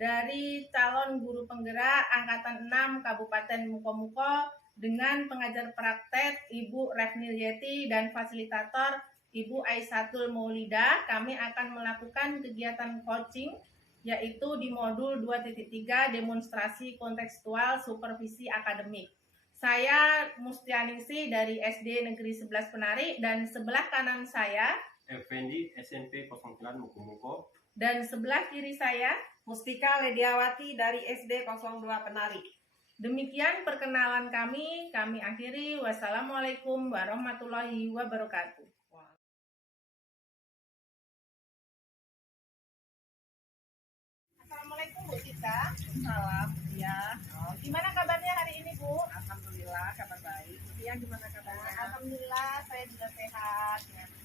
dari calon guru penggerak Angkatan 6 Kabupaten Mukomuko dengan pengajar praktek Ibu Refnilyeti dan fasilitator Ibu Aisatul Maulida. Kami akan melakukan kegiatan coaching yaitu di modul 2.3 demonstrasi kontekstual supervisi akademik. Saya Mustianingsih dari SD Negeri 11 Penari dan sebelah kanan saya Effendi SMP 09 Mukomuko dan sebelah kiri saya Mustika Lediawati dari SD 02 Penari. Demikian perkenalan kami akhiri. Wassalamualaikum warahmatullahi wabarakatuh. Assalamualaikum Bu Cita. Salam, ya. Gimana kabarnya hari ini Bu? Alhamdulillah kabar baik. Ya, gimana kabarnya? Alhamdulillah saya juga sehat.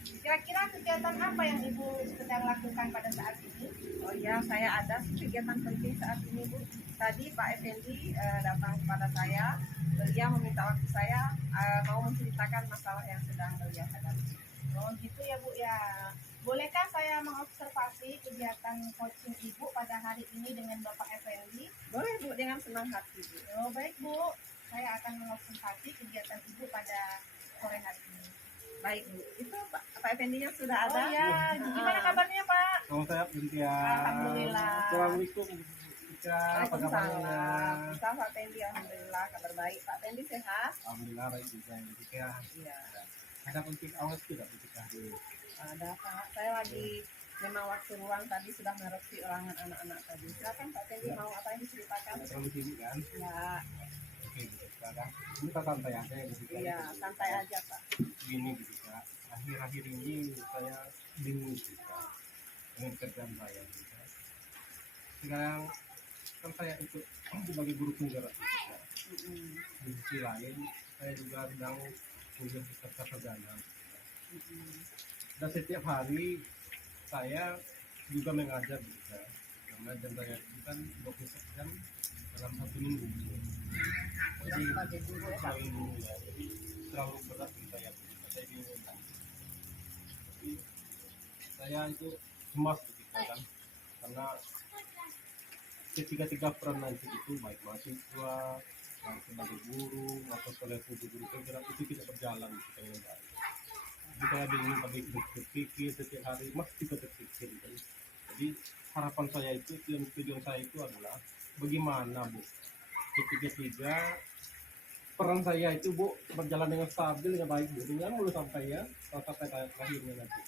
Kira-kira kegiatan apa yang Ibu sedang lakukan pada saat ini? Oh ya, saya ada kegiatan penting saat ini Bu. Tadi Pak Effendi datang kepada saya. Beliau meminta waktu saya mau menceritakan masalah yang sedang beliau hadapi. Oh gitu ya Bu ya. Bolehkah saya mengobservasi kegiatan coaching Ibu pada hari ini dengan Bapak Effendi? Boleh Bu, dengan senang hati Bu. Oh baik Bu, saya akan mengobservasi kegiatan Ibu pada sore hari ini. Baik Bu, itu Pak Effendinya sudah ada? Oh ya, gimana kabarnya Pak? Salam sehat Cynthia. Alhamdulillah. Assalamualaikum Cynthia, apa kabarnya? Waalaikumsalam. Bisa Pak Fendi, alhamdulillah kabar baik. Pak Fendi sehat? Alhamdulillah baik juga Cynthia. Iya. Ada penting awal tidak Cynthia? Ada Pak, saya lagi memang waktu ruang tadi sudah mereksi ulangan anak-anak tadi. Silakan Pak Fendi, mau apa yang diceritakan? Tidak terlalu sibuk kan? Ya, Oke, gitu sekarang ini kita santai aja ya Cynthia. iya, santai aja Pak. Gini Cynthia, akhir-akhir ini saya bingung Cynthia dengan kerjaan saya Cynthia. Sekarang kan saya ikut sebagai guru penggerak Cynthia. Di sisi lain saya juga sedang kuliah peserta sarjana. Dan setiap hari saya juga mengajar juga. Karena jam saya itu kan 24 jam dalam satu minggu. Jadi Sebagai guru ya Pak. selalu dulu ya. Jadi terlalu berat bagi saya. Saya bingung kan. Tapi saya itu cemas ketika kan. Karena ketiga peran nanti itu baik mahasiswa, sebagai guru atau sebagai guru penggerak itu tidak berjalan dengan baik. Jadi saya bingung tapi berpikir setiap hari masih kita terpikir kan. Jadi harapan saya itu tujuan saya itu adalah bagaimana Bu ketiga peran saya itu Bu berjalan dengan stabil dengan baik Bu, dengan mulai sampai ya sampai terakhirnya nanti.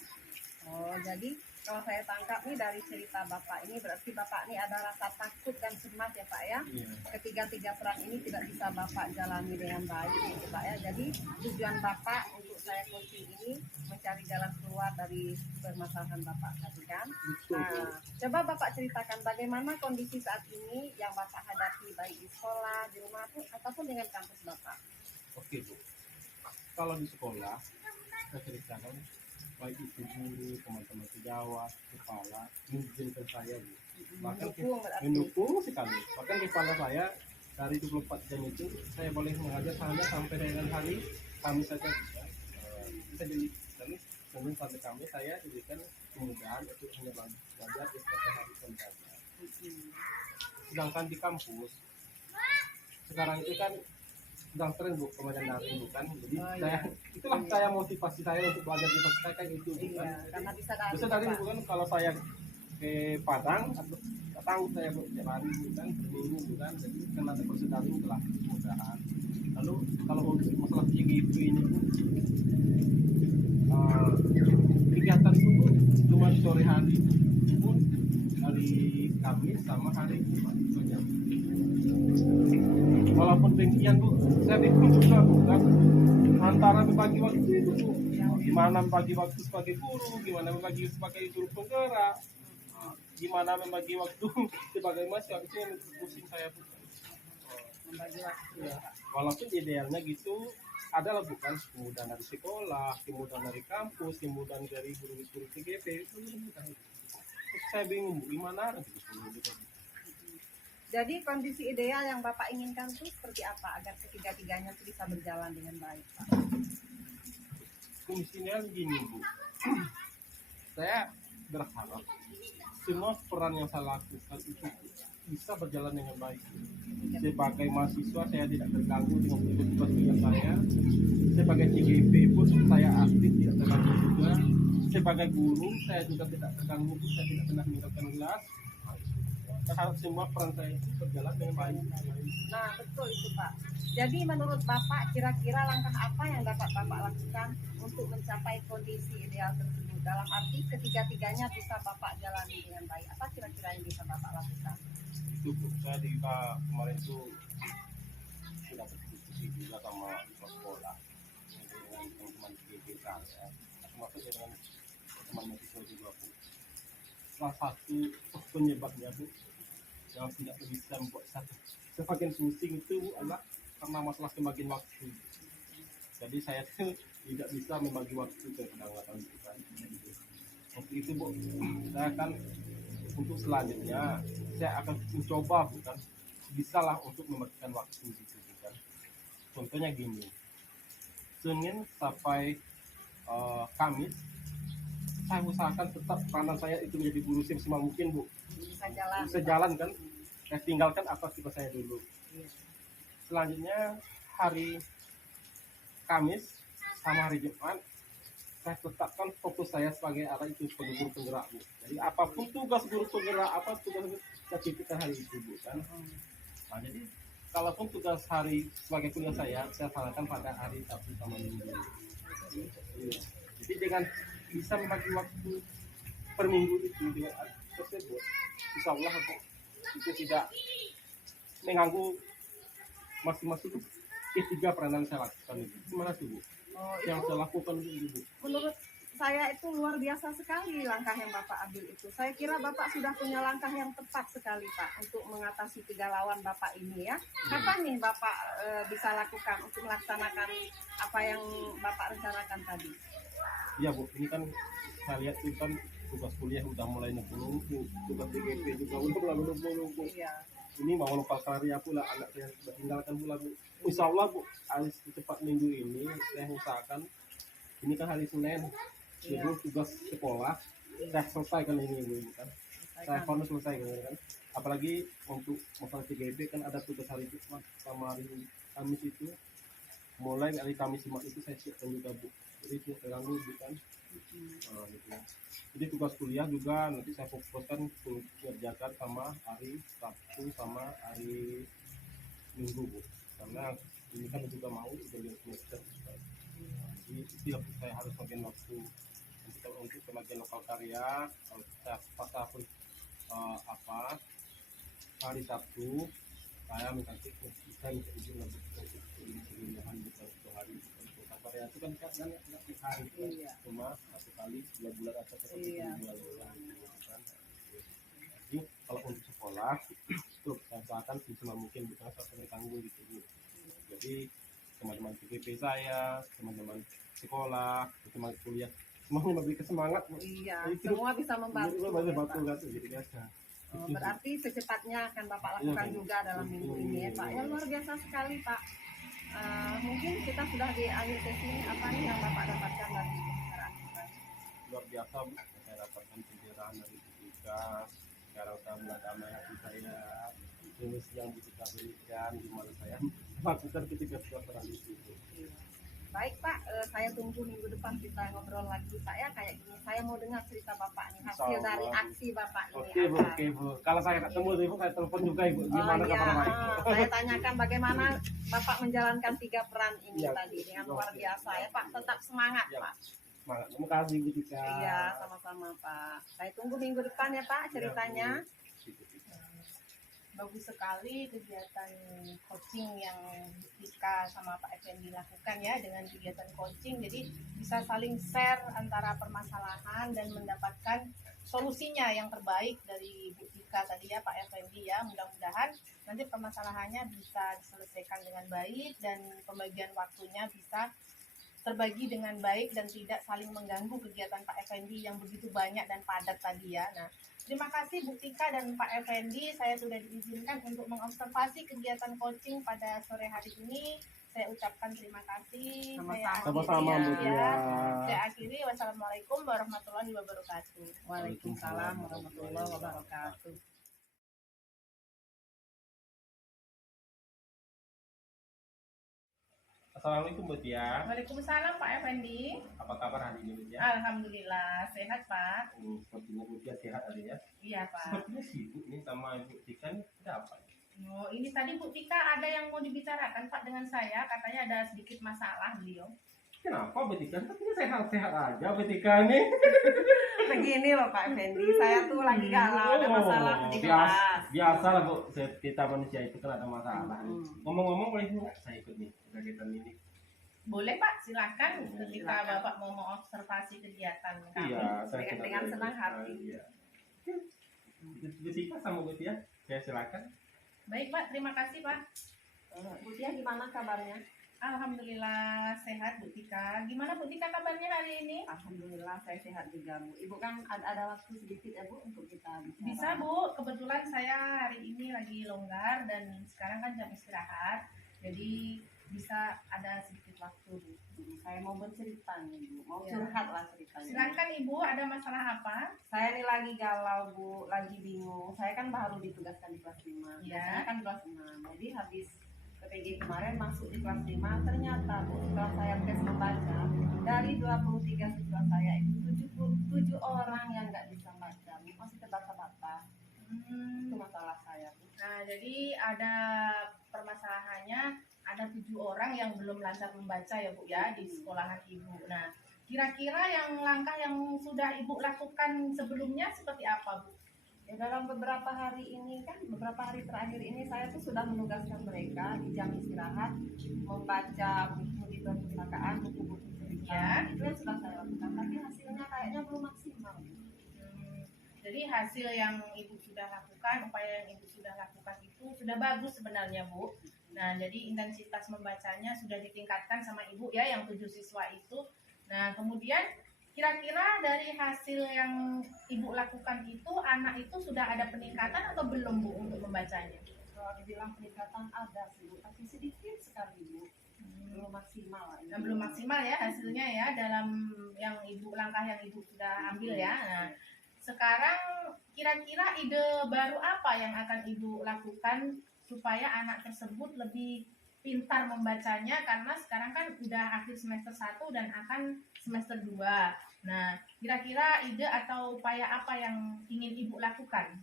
Oh, jadi kalau saya tangkap nih dari cerita Bapak ini berarti Bapak ini ada rasa takut dan cemas ya Pak ya. Iya. Ketiga peran ini tidak bisa Bapak jalani dengan baik gitu Pak ya. Jadi tujuan Bapak untuk saya coaching ini mencari jalan keluar dari permasalahan Bapak tadi kan. Betul. Nah, coba Bapak ceritakan bagaimana kondisi saat ini yang Bapak hadapi baik di sekolah, di rumah ataupun dengan kampus Bapak. Oke Bu. Kalau di sekolah saya ceritakan baik itu guru, teman-teman sejawat, kepala mengizinkan saya Bu. Bahkan Mendukung berarti. mendukung sekali. Bahkan kepala saya dari 24 jam itu saya boleh mengajar hanya sampai dengan hari Kamis saja bisa. Bisa jadi Kamis, Senin sampai Kamis saya diberikan kemudahan untuk hanya belajar di setiap hari saja. Sedangkan di kampus sekarang itu kan sedang tren Bu pembelajaran daring bukan, jadi Oh, iya. saya itulah saya motivasi saya untuk belajar di fakultas kan itu bukan. Iya, karena bisa dari Bisa dari Bapak. bukan kalau saya ke Padang atau datang saya setiap hari bukan berminggu bukan, jadi karena ada proses daring telah kemudahan. Lalu kalau untuk masalah PGP ini Bu, kegiatan itu cuma di sore hari pun hari Kamis sama hari Jumat itu aja. Walaupun demikian Bu, saya bingung juga Bu kan antara membagi waktu itu Bu, gimana membagi waktu sebagai guru, gimana membagi sebagai guru penggerak, gimana membagi waktu sebagai mahasiswa itu yang pusing saya Bu. Membagi waktu. Ya, walaupun idealnya gitu adalah bukan kemudahan dari sekolah, kemudahan dari kampus, kemudahan dari guru-guru TGP itu mudah. Terus saya bingung Bu, gimana gitu. Jadi kondisi ideal yang Bapak inginkan itu seperti apa agar ketiga-tiganya itu bisa berjalan dengan baik, Pak? Fungsinya begini Bu, saya berharap semua peran yang saya lakukan itu bisa berjalan dengan baik. Sebagai mahasiswa saya tidak terganggu dengan tugas kuliah saya. Sebagai CGP pun saya aktif tidak terganggu juga. Sebagai guru saya juga tidak terganggu, saya tidak pernah meninggalkan kelas. Saya semua peran saya itu berjalan dengan baik. Nah, betul itu Pak. Jadi menurut Bapak kira-kira langkah apa yang dapat Bapak lakukan untuk mencapai kondisi ideal tersebut? Dalam arti ketiga-tiganya bisa Bapak jalani dengan baik. Apa kira-kira yang bisa Bapak lakukan? Itu Bu, saya di kemarin itu sudah berdiskusi juga sama sekolah dengan teman-teman GBK ya, termasuk dengan teman mahasiswa juga Bu. Salah satu penyebabnya Bu yang tidak bisa membuat satu semakin pusing itu adalah karena masalah pembagian waktu. Jadi saya tuh tidak bisa membagi waktu ke pendapatan kita. Untuk itu Bu, saya akan untuk selanjutnya saya akan mencoba bukan bisalah untuk membagikan waktu gitu bukan. Contohnya gini, Senin sampai Kamis saya usahakan tetap peranan saya itu menjadi guru semaksimal mungkin Bu. Bisa jalan kan, saya tinggalkan aktivitas saya dulu. Selanjutnya hari Kamis sama hari Jumat saya tetapkan fokus saya sebagai anak itu sebagai guru penggerak Bu. Jadi apapun tugas guru penggerak, apa tugas kita hari itu Bu kan. Nah, jadi kalaupun tugas hari sebagai kuliah saya sarakan pada hari Sabtu sama Minggu. Jadi dengan bisa membagi waktu per minggu itu dengan tersebut, insya Allah Bu, itu tidak mengganggu masing-masing ketiga peranan saya lakukan itu. Gimana sih Bu? Yang saya lakukan itu Bu? Menurut saya itu luar biasa sekali langkah yang Bapak ambil itu. Saya kira Bapak sudah punya langkah yang tepat sekali Pak untuk mengatasi kegalauan Bapak ini ya. Kapan nih Bapak bisa lakukan untuk melaksanakan apa yang Bapak rencanakan tadi? Iya Bu, ini kan saya lihat itu kan tugas kuliah udah mulai numpuk-numpuk, tugas DGP juga udah mulai numpuk-numpuk. Iya. Ini mau lupa karya pula anak saya sudah tinggalkan pula Bu. Insya Allah Bu, hari cepat minggu ini saya usahakan, ini kan hari Senin, jadi tugas sekolah saya selesaikan ini Bu kan. Saya harus selesaikan kan. Apalagi untuk masalah CGP kan ada tugas hari Jumat sama hari Kamis itu. Mulai dari Kamis Jumat itu saya siapkan juga Bu. Jadi itu terganggu bukan. Gitu. Jadi tugas kuliah juga nanti saya fokuskan untuk kerjakan sama hari Sabtu sama hari Minggu Bu. Karena ini kan juga mau ujian semester. Jadi setiap saya harus bagian waktu untuk pembagian lokal karya. Kalau saya pas aku apa hari Sabtu saya minta bisa izin untuk pemilihan bukan satu hari karya itu kan nggak hari kan, cuma satu kali 2 bulan atau satu bulan kan. Jadi kalau untuk sekolah itu saya usahakan semaksimal mungkin bukan sampai terganggu gitu Bu. Jadi teman-teman PPP saya, teman-teman sekolah, teman kuliah semuanya memberikan semangat Bu. Iya, semua bisa membantu. Jadi biasa. Berarti secepatnya akan Bapak lakukan juga dalam minggu ini ya Pak. Ya luar biasa sekali Pak. Mungkin kita sudah di akhir sesi ini, apa nih yang Bapak dapatkan dari pembicaraan kita? Luar biasa Bu, saya dapatkan pencerahan dari Butika. Sekarang saya mulai damai hati saya. Tulis yang Butika berikan gimana saya lakukan ketika sudah pernah di situ. Baik Pak, saya tunggu minggu depan kita ngobrol lagi Pak ya kayak gini. Saya mau dengar cerita Bapak nih, hasil dari aksi Bapak ini. Oke Bu. Kalau saya ketemu Ibu, saya telepon juga Ibu. Gimana kabar Bapak? Saya tanyakan bagaimana Bapak menjalankan 3 peran ini tadi dengan luar biasa ya Pak. Tetap semangat Pak. Semangat. Terima kasih Bu Tika. Iya, sama-sama Pak. Saya tunggu minggu depan ya Pak ceritanya. Bagus sekali kegiatan coaching yang Tika sama Pak Effendi lakukan ya, dengan kegiatan coaching jadi bisa saling share antara permasalahan dan mendapatkan solusinya yang terbaik dari Bu Tika tadi ya Pak Effendi ya. Mudah-mudahan nanti permasalahannya bisa diselesaikan dengan baik dan pembagian waktunya bisa terbagi dengan baik dan tidak saling mengganggu kegiatan Pak Effendi yang begitu banyak dan padat tadi ya. Nah, terima kasih Bu Tika dan Pak Effendi, saya sudah diizinkan untuk mengobservasi kegiatan coaching pada sore hari ini. Saya ucapkan terima kasih. Sama-sama Bu Tia. Saya akhiri, wassalamualaikum warahmatullahi wabarakatuh. Waalaikumsalam warahmatullahi wabarakatuh. Assalamualaikum Bu Tia. Waalaikumsalam Pak Effendi. Apa kabar hari ini Bu Tia? Alhamdulillah sehat Pak. Sepertinya Bu Tia sehat hari ya. Iya Pak. Sepertinya sibuk nih sama Ibu Tika nih. Ada apa? Oh, ini tadi Bu Tika ada yang mau dibicarakan Pak dengan saya. Katanya ada sedikit masalah beliau. Kenapa Bu Tika? Sepertinya sehat-sehat aja Bu Tika nih. Begini loh Pak Effendi, saya tuh lagi galau, ada masalah di kelas. Biasa lah Bu, kita manusia itu kan ada masalah. Ngomong-ngomong boleh nggak saya ikut nih kegiatan ini? Boleh Pak, silakan ketika Silakan. Bapak mau mengobservasi kegiatan kami. Iya, saya Dengan senang hati. Iya. Bu Tika sama Bu Tia, saya silakan. Baik Pak, terima kasih Pak. Bu Tia gimana kabarnya? Alhamdulillah sehat Bu Tika. Gimana Bu Tika kabarnya hari ini? Alhamdulillah saya sehat juga Bu. Ibu kan ada waktu sedikit ya Bu untuk kita bicara. Bisa Bu, kebetulan saya hari ini lagi longgar dan sekarang kan jam istirahat. Jadi bisa ada sedikit waktu Bu. Saya mau bercerita nih Bu, mau Ya. curhat lah ceritanya. Silakan Ibu, ada masalah apa? Saya ini lagi galau Bu, lagi bingung. Saya kan baru ditugaskan di kelas 5. Ya. Saya kan kelas 6. Jadi habis PPG kemarin masuk di kelas 5, ternyata Bu, setelah saya tes membaca, dari 23 siswa saya itu 7 orang yang nggak bisa baca, Bu. Masih terbata-bata. Itu masalah saya Bu. Nah, jadi ada permasalahannya, ada 7 orang yang belum lancar membaca ya Bu ya di sekolahan Ibu. Nah, kira-kira yang langkah yang sudah Ibu lakukan sebelumnya seperti apa Bu? Ya, dalam beberapa hari ini kan, beberapa hari terakhir ini saya tuh sudah menugaskan mereka di jam istirahat membaca buku di perpustakaan, buku-buku cerita. Ya. Itu yang sudah saya lakukan, tapi hasilnya kayaknya belum maksimal. Jadi hasil yang Ibu sudah lakukan, upaya yang Ibu sudah lakukan itu sudah bagus sebenarnya Bu. Nah, jadi intensitas membacanya sudah ditingkatkan sama Ibu ya, yang 7 siswa itu. Nah, kemudian kira-kira dari hasil yang Ibu lakukan itu, anak itu sudah ada peningkatan atau belum Bu untuk membacanya? Kalau dibilang peningkatan ada sih Bu, tapi sedikit sekali Bu, belum maksimal lah. Nah, belum maksimal ya hasilnya ya dalam yang Ibu langkah yang Ibu sudah ambil ya. Nah, sekarang kira-kira ide baru apa yang akan Ibu lakukan supaya anak tersebut lebih pintar membacanya, karena sekarang kan udah akhir semester 1 dan akan semester 2. Nah, kira-kira ide atau upaya apa yang ingin Ibu lakukan?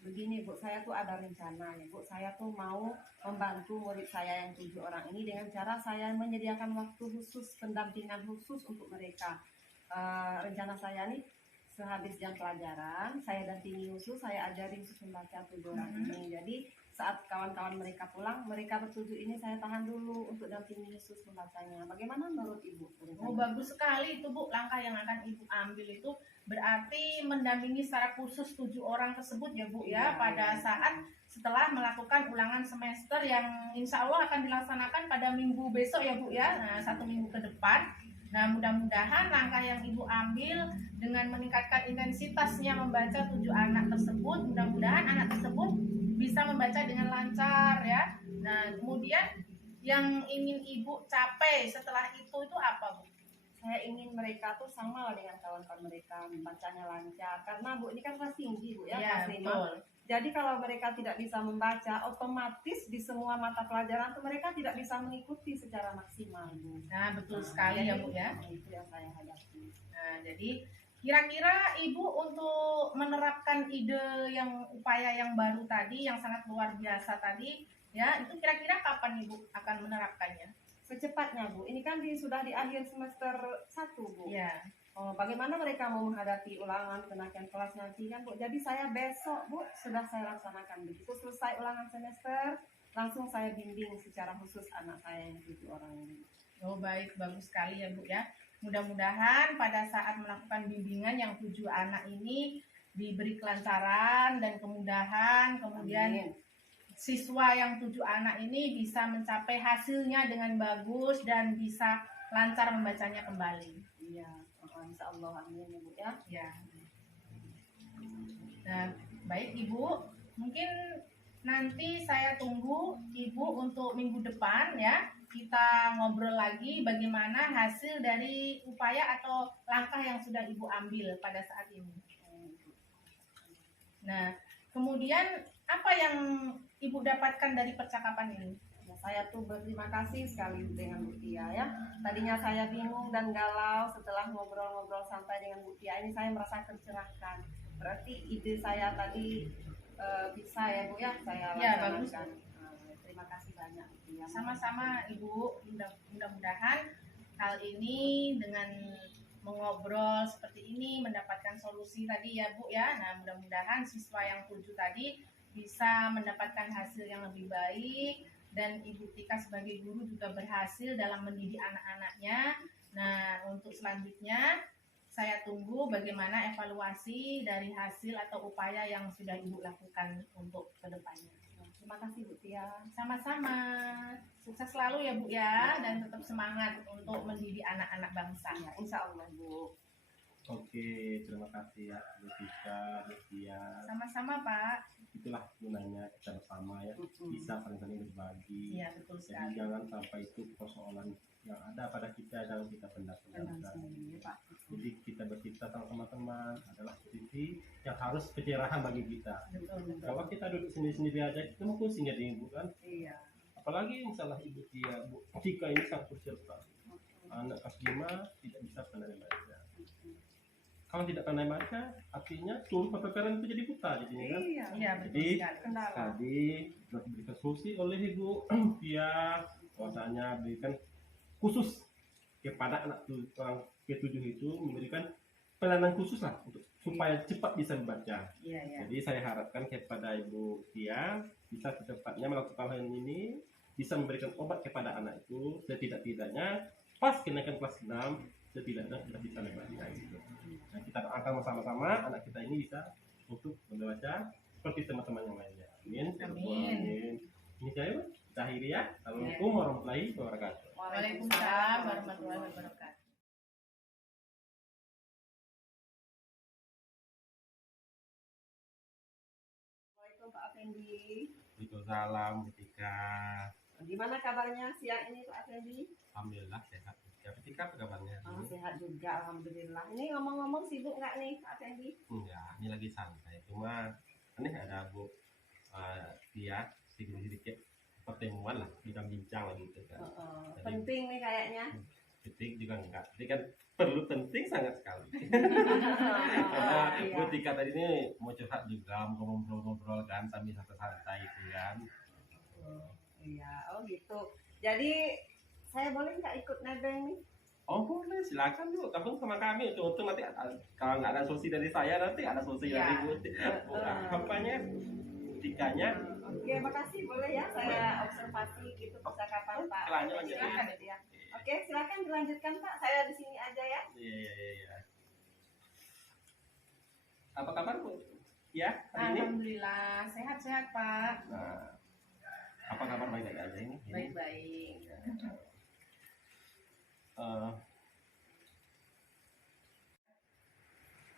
Begini Bu, saya tuh ada rencana ya Bu, saya tuh mau membantu murid saya yang 7 orang ini dengan cara saya menyediakan waktu khusus, pendampingan khusus untuk mereka. Rencana saya nih, sehabis jam pelajaran, saya dampingi khusus, saya ajari khusus membaca 7 orang ini. Jadi saat kawan-kawan mereka pulang, mereka bertujuh ini saya tahan dulu untuk dampingi khusus membacanya. Bagaimana menurut Ibu? Oh, bagus sekali itu Bu, langkah yang akan Ibu ambil itu berarti mendampingi secara khusus 7 orang tersebut ya Bu ya, pada saat setelah melakukan ulangan semester yang insya Allah akan dilaksanakan pada minggu besok ya Bu ya, nah 1 minggu ke depan. Nah, mudah-mudahan langkah yang Ibu ambil dengan meningkatkan intensitasnya membaca 7 anak tersebut, mudah-mudahan anak tersebut bisa membaca dengan lancar ya. Nah, kemudian yang ingin Ibu capai setelah itu apa Bu? Saya ingin mereka tuh sama lah dengan kawan-kawan mereka, membacanya lancar. Karena Bu, ini kan kelas tinggi Bu ya, Ya, kelas 5. betul. Jadi kalau mereka tidak bisa membaca, otomatis di semua mata pelajaran tuh mereka tidak bisa mengikuti secara maksimal Bu. Nah, betul sekali ya Bu ya. Nah, itu yang saya hadapi. Nah, jadi kira-kira Ibu untuk menerapkan ide yang upaya yang baru tadi, yang sangat luar biasa tadi, ya, itu kira-kira kapan Ibu akan menerapkannya? Secepatnya Bu, ini kan sudah di akhir semester 1 Bu. Ya. Bagaimana mereka mau menghadapi ulangan kenaikan kelas nanti kan Bu. Jadi saya besok Bu sudah saya laksanakan. Begitu selesai ulangan semester, langsung saya bimbing secara khusus anak saya yang 7 orang ini. Oh, baik, bagus sekali ya Bu ya. Mudah-mudahan pada saat melakukan bimbingan yang 7 anak ini diberi kelancaran dan kemudahan, kemudian Amin. siswa yang 7 anak ini bisa mencapai hasilnya dengan bagus dan bisa lancar membacanya kembali. Iya, insya Allah amin ya Bu ya. Ya. Nah, baik Ibu, mungkin nanti saya tunggu Ibu untuk minggu depan ya. Kita ngobrol lagi bagaimana hasil dari upaya atau langkah yang sudah Ibu ambil pada saat ini. Nah, kemudian apa yang Ibu dapatkan dari percakapan ini? Ya, saya tuh berterima kasih sekali dengan Bu Tia ya. Tadinya saya bingung dan galau, setelah ngobrol-ngobrol sampai dengan Bu Tia ini saya merasa tercerahkan. Berarti ide saya tadi bisa ya Bu ya, saya Ya, bagus. laksanakan. Terima kasih banyak Bu Tia. Sama-sama Ibu, mudah-mudahan hal ini dengan mengobrol seperti ini mendapatkan solusi tadi ya Bu ya. Nah, mudah-mudahan siswa yang 7 tadi bisa mendapatkan hasil yang lebih baik dan Ibu Tika sebagai guru juga berhasil dalam mendidik anak-anaknya. Nah, untuk selanjutnya saya tunggu bagaimana evaluasi dari hasil atau upaya yang sudah Ibu lakukan untuk kedepannya. Terima kasih Bu Tia. Sama-sama. Sukses selalu ya Bu ya, dan tetap semangat untuk mendidik anak-anak bangsa. Ya, insya Allah Bu. Oke, terima kasih ya Bu Tika, Bu Tia. Sama-sama Pak. Itulah gunanya kita bersama ya, bisa saling-saling berbagi. Iya betul Jadi sekali. jangan sampai itu persoalan yang ada pada kita jangan kita Tenang pendam-pendamkan. sendiri Pak. Jadi kita bercerita sama teman-teman adalah posisi yang harus pencerahan bagi kita. Betul. Kalau kita duduk sendiri-sendiri aja, kita mau pusing jadi ibu kan. Iya. Apalagi masalah Ibu Tia, Bu Tika ini sangat krusial sekali. Anak kelas 5 tidak bisa pandai baca. Kalau tidak pandai baca, artinya seluruh peperen itu jadi buta jadinya kan. Iya. Iya betul Jadi sekali. Kendala. tadi sudah diberikan solusi oleh Ibu Tia, bahwasanya berikan khusus kepada anak orang ke-7 itu memberikan penanganan khusus lah untuk supaya cepat bisa membaca. Iya iya. Jadi saya harapkan kepada Ibu Tia bisa secepatnya melakukan hal ini, bisa memberikan obat kepada anak itu setidak-tidaknya pas kenaikan kelas 6 setidaknya sudah bisa membaca gitu. Nah, kita doakan bersama-sama anak kita ini bisa untuk membaca seperti teman-teman yang lainnya. Amin. Amin. Ini saya kita akhiri ya. Assalamualaikum warahmatullahi wabarakatuh. Waalaikumsalam warahmatullahi wabarakatuh. Assalamualaikum Pak Afendi. Waalaikumsalam ketika Gimana kabarnya siang ini Pak Afendi? alhamdulillah sehat. Ketika apa kabarnya? Oh, sehat juga, alhamdulillah. Ini ngomong-ngomong sibuk nggak nih Pak Afendi? Enggak, ini lagi santai. Cuma aneh ada Bu Tia sedikit pertemuan lah, bincang-bincang lah gitu kan. Jadi- Penting nih kayaknya. Penting juga enggak. Jadi kan perlu penting sangat sekali. Oh, Karena iya. Bu Tika tadi ini mau curhat juga, mau ngobrol-ngobrol kan sambil santai-santai itu kan. Iya, oh gitu. Jadi saya boleh nggak ikut nebeng nih? Oh boleh, silakan yuk gabung sama kami. Untung nanti kalau nggak ada solusi dari saya nanti ada solusi Iya. dari Bu apanya Tikanya. Oke, makasih. Boleh ya saya observasi gitu percakapan Pak. Lanjut, lanjut. Silakan ya. Oke, silakan dilanjutkan Pak. Saya di sini aja ya. Iya. Apa kabar Bu? Ya, hari ini? Alhamdulillah sehat-sehat Pak. Nah, apa kabar baik-baik aja ini? Baik-baik. Eh,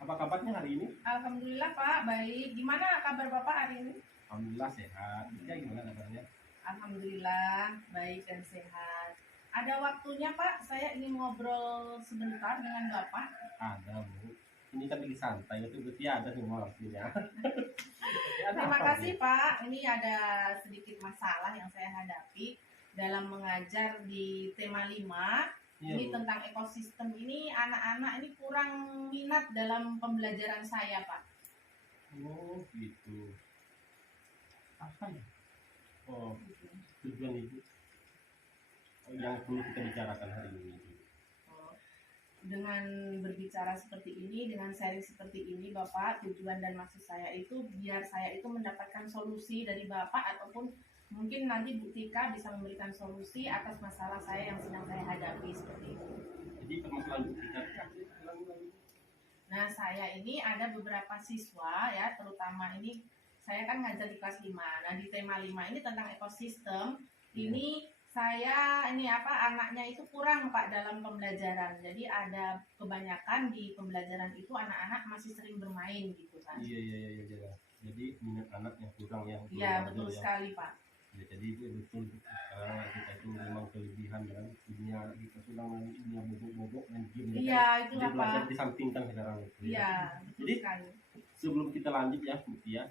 apa kabarnya hari ini? Alhamdulillah Pak baik. Gimana kabar Bapak hari ini? Alhamdulillah sehat. Bisa gimana kabarnya? Alhamdulillah baik dan sehat. Ada waktunya Pak, saya ingin ngobrol sebentar dengan Bapak. Ada Bu. Ini kan lagi santai, itu berarti ada semua waktunya. Ada Terima apa, kasih Pak. Ini ada sedikit masalah yang saya hadapi dalam mengajar di tema 5. Bu? Iya, Ini Bu. tentang ekosistem ini anak-anak ini kurang minat dalam pembelajaran saya Pak. Oh gitu. Apa ya? Oh, tujuan Ibu. Oh, yang perlu kita bicarakan hari ini. Dengan berbicara seperti ini, dengan sharing seperti ini Bapak, tujuan dan maksud saya itu biar saya itu mendapatkan solusi dari Bapak ataupun mungkin nanti Bu Tika bisa memberikan solusi atas masalah saya yang sedang saya hadapi seperti itu. Jadi permasalahan Bu Tika. Nah, saya ini ada beberapa siswa ya, terutama ini saya kan ngajar di kelas 5. Nah, di tema 5 ini tentang ekosistem. Ini saya anaknya itu kurang Pak dalam pembelajaran. Jadi ada kebanyakan di pembelajaran itu anak-anak masih sering bermain gitu kan. Iya. Jadi minat anak yang kurang yang Iya, belum betul belajar, ya. sekali Pak. Ya, jadi itu betul sekarang kita itu memang kelebihan kan dunia kita sedang dunia bobok-bobok dan game ya Iya, kan? itulah Jadi belajar Pak. disampingkan sekarang itu ya. Iya, betul Jadi- sekali. Sebelum kita lanjut ya Bu Tia,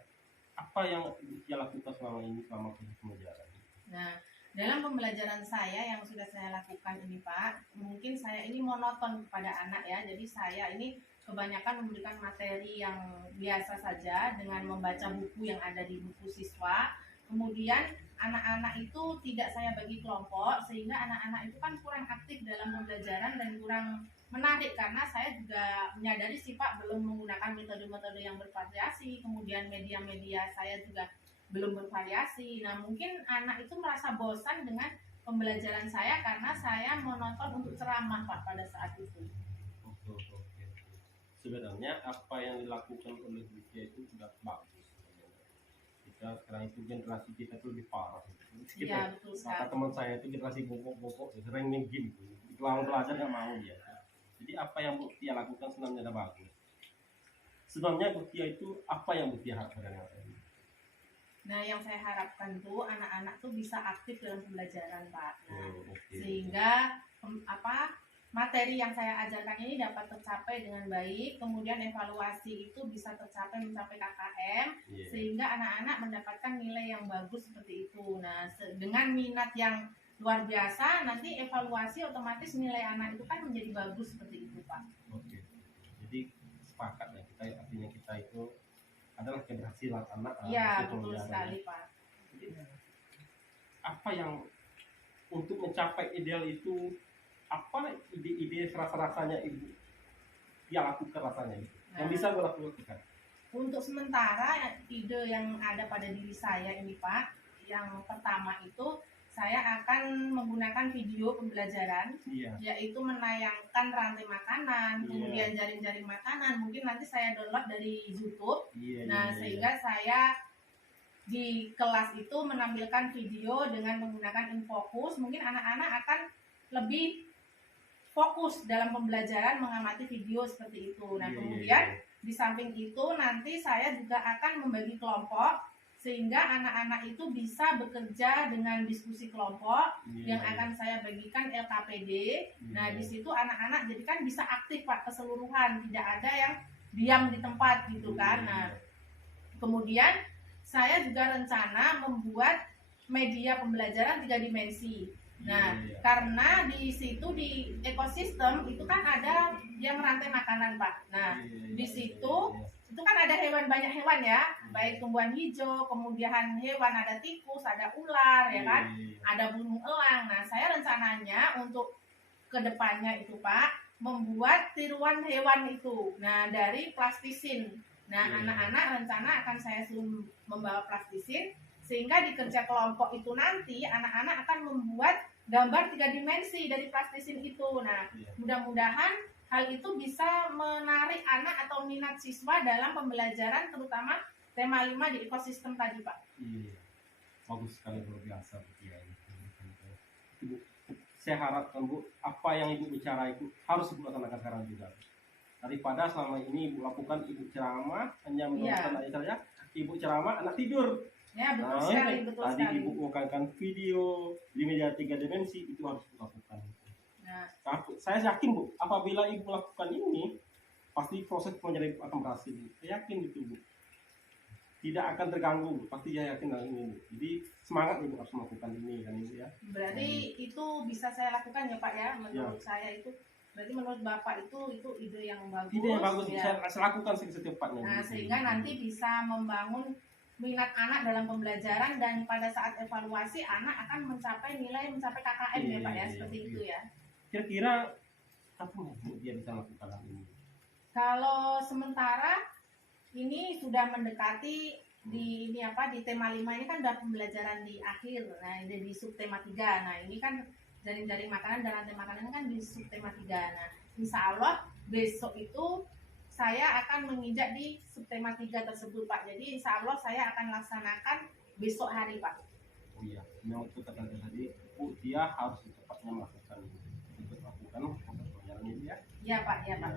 apa yang Bu Tia lakukan selama ini selama proses pembelajaran? Nah, Dalam pembelajaran saya yang sudah saya lakukan ini Pak, mungkin saya ini monoton kepada anak ya. Jadi saya ini kebanyakan memberikan materi yang biasa saja dengan membaca buku yang ada di buku siswa. Kemudian anak-anak itu tidak saya bagi kelompok sehingga anak-anak itu kan kurang aktif dalam pembelajaran dan kurang menarik karena saya juga menyadari sih Pak belum menggunakan metode-metode yang bervariasi, kemudian media-media saya juga belum bervariasi. Nah, mungkin anak itu merasa bosan dengan pembelajaran saya karena saya monoton untuk ceramah Pak pada saat itu. Oke. Sebenarnya apa yang dilakukan oleh Lucia itu sudah bagus. Kita sekarang itu generasi kita itu lebih parah. Iya, betul Kata sekali. teman saya itu generasi bokok-bokok, sering main game itu. Lawan belajar nggak mau dia. Jadi apa yang Bu Tia lakukan sebenarnya sudah bagus. Sebenarnya Bu Tia itu apa yang Bu Tia harapkan dari anak ini? Nah, yang saya harapkan tuh anak-anak tuh bisa aktif dalam pembelajaran, Pak. Nah, Oke. sehingga materi yang saya ajarkan ini dapat tercapai dengan baik, kemudian evaluasi itu bisa mencapai KKM, Iya. sehingga anak-anak mendapatkan nilai yang bagus seperti itu. Nah, dengan minat yang luar biasa, nanti evaluasi otomatis nilai anak itu kan menjadi bagus seperti itu, Pak. Oke. Jadi sepakat ya kita artinya kita itu adalah keberhasilan anak. Iya, hasil betul pembelajaran. sekali, Pak. Jadi, apa yang untuk mencapai ideal itu apa ide-ide rasa-rasanya ibu yang lakukan rasanya itu yang Nah, bisa gue lakukan. untuk sementara ide yang ada pada diri saya ini Pak, yang pertama itu saya akan menggunakan video pembelajaran, Iya. yaitu menayangkan rantai makanan, Iya. kemudian jaring-jaring makanan, mungkin nanti saya download dari YouTube. Iya. Nah, sehingga saya di kelas itu menampilkan video dengan menggunakan InFocus, mungkin anak-anak akan lebih fokus dalam pembelajaran mengamati video seperti itu. Nah, kemudian di samping itu nanti saya juga akan membagi kelompok sehingga anak-anak itu bisa bekerja dengan diskusi kelompok yang akan saya bagikan LKPD. Nah, di situ anak-anak jadi kan bisa aktif Pak keseluruhan, tidak ada yang diam di tempat gitu kan. Nah, kemudian saya juga rencana membuat media pembelajaran 3 dimensi. Nah, karena di situ di ekosistem itu kan ada yang rantai makanan, Pak. Nah, di situ itu kan ada banyak hewan ya, baik tumbuhan hijau, kemudian hewan ada tikus, ada ular, ya kan, ada burung elang. Nah, saya rencananya untuk kedepannya itu, Pak, membuat tiruan hewan itu. Nah, dari plastisin. Nah, anak-anak rencana akan saya suruh membawa plastisin sehingga di kerja kelompok itu nanti anak-anak akan membuat gambar 3 dimensi dari plastisin itu. Nah, mudah-mudahan hal itu bisa menarik anak atau minat siswa dalam pembelajaran terutama tema 5 di ekosistem tadi, Pak. Iya. Bagus sekali, luar biasa Bu Tia. Ibu, saya harapkan Bu, apa yang Ibu bicara itu harus Ibu laksanakan sekarang juga. Daripada selama ini Ibu lakukan Ibu ceramah hanya menonton aja saja, Ibu ceramah anak tidur. Ya, betul sekali, betul tadi sekali. Ibu menggunakan video di media 3 dimensi itu harus dilakukan. Nah, Saya yakin Bu, apabila Ibu melakukan ini, pasti proses pembelajaran Ibu akan berhasil. Saya yakin itu Bu. Tidak akan terganggu, Bu. Pasti saya yakin hal ini Bu. Jadi semangat Ibu harus melakukan ini kan Ibu ya. berarti itu bisa saya lakukan ya Pak ya, menurut saya itu. Berarti menurut Bapak itu ide yang bagus. Ide yang bagus, ya. saya lakukan secepatnya. Nah, Bu. sehingga nanti bisa membangun minat anak dalam pembelajaran dan pada saat evaluasi anak akan mencapai KKM ya Pak ya, seperti itu ya. Kira-kira kapan Bu dia bisa melakukan hal ini? Kalau sementara ini sudah mendekati di tema 5 ini kan udah pembelajaran di akhir. Nah, ini di subtema 3. Nah, ini kan jaring-jaring makanan dan rantai makanan kan di subtema 3. Nah, insya Allah besok itu saya akan menginjak di subtema 3 tersebut Pak. Jadi insya Allah saya akan laksanakan besok hari Pak. Oh iya, memang itu kata tadi Bu, dia harus secepatnya melakukan proses pembelajaran ini ya. Iya Pak, iya Pak.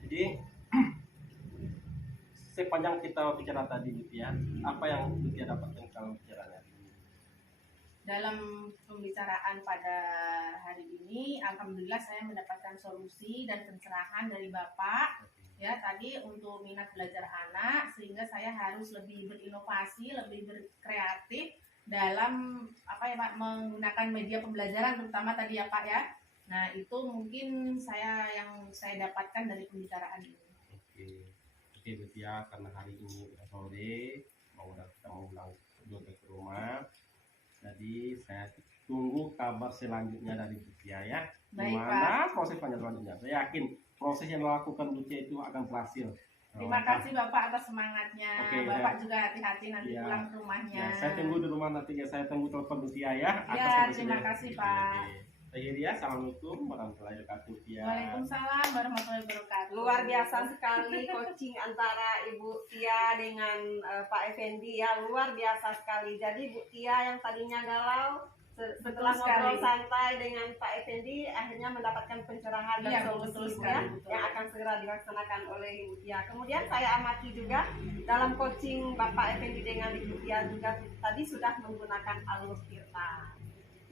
Jadi sepanjang kita bicara tadi Bu ya, apa yang Bu Tia dapatkan kalau bicaranya? Dalam pembicaraan pada hari ini, alhamdulillah saya mendapatkan solusi dan pencerahan dari Bapak ya tadi untuk minat belajar anak, sehingga saya harus lebih berinovasi, lebih berkreatif dalam apa ya Pak, menggunakan media pembelajaran terutama tadi ya Pak ya. Nah itu mungkin yang saya dapatkan dari pembicaraan ini. Oke Bu Tia, karena hari ini udah sore, kita mau pulang ke rumah. Jadi saya tunggu kabar selanjutnya dari Bu Tia ya. Baik, Gimana proses selanjutnya? Saya yakin proses yang dilakukan Bu Tia itu akan berhasil. Terima kasih Bapak atas semangatnya. Oke, Bapak juga hati-hati nanti ya. pulang ke rumahnya. Ya, saya tunggu di rumah nanti ya. Saya tunggu telepon Bu Tia ya. Ya, terima kasih Pak. Akhirnya, Assalamualaikum warahmatullahi wabarakatuh. Ya. Waalaikumsalam warahmatullahi wabarakatuh. Luar biasa sekali coaching antara Ibu Tia dengan Pak Effendi ya, luar biasa sekali. Jadi Bu Tia yang tadinya galau setelah ngobrol santai dengan Pak Effendi akhirnya mendapatkan pencerahan dan Iya, solusi betul ya, sekali, betul. yang akan segera dilaksanakan oleh Ibu Tia. Kemudian saya amati juga dalam coaching Bapak Effendi dengan Ibu Tia juga tadi sudah menggunakan alur tirta.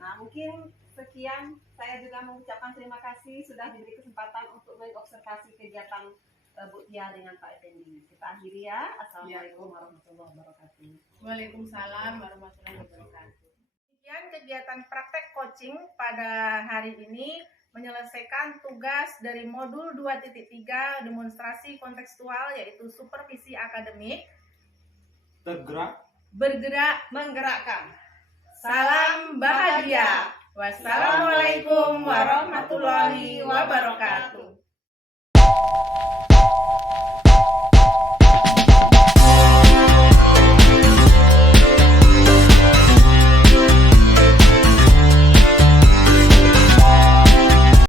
Nah mungkin sekian, saya juga mengucapkan terima kasih sudah diberi kesempatan untuk mengobservasi kegiatan Bu Tia dengan Pak Effendi. Kita akhiri ya. Assalamualaikum warahmatullahi wabarakatuh. Waalaikumsalam warahmatullahi wabarakatuh. Sekian kegiatan praktek coaching pada hari ini menyelesaikan tugas dari modul 2.3 demonstrasi kontekstual yaitu supervisi akademik. Bergerak menggerakkan. Salam bahagia. Wassalamualaikum warahmatullahi wabarakatuh.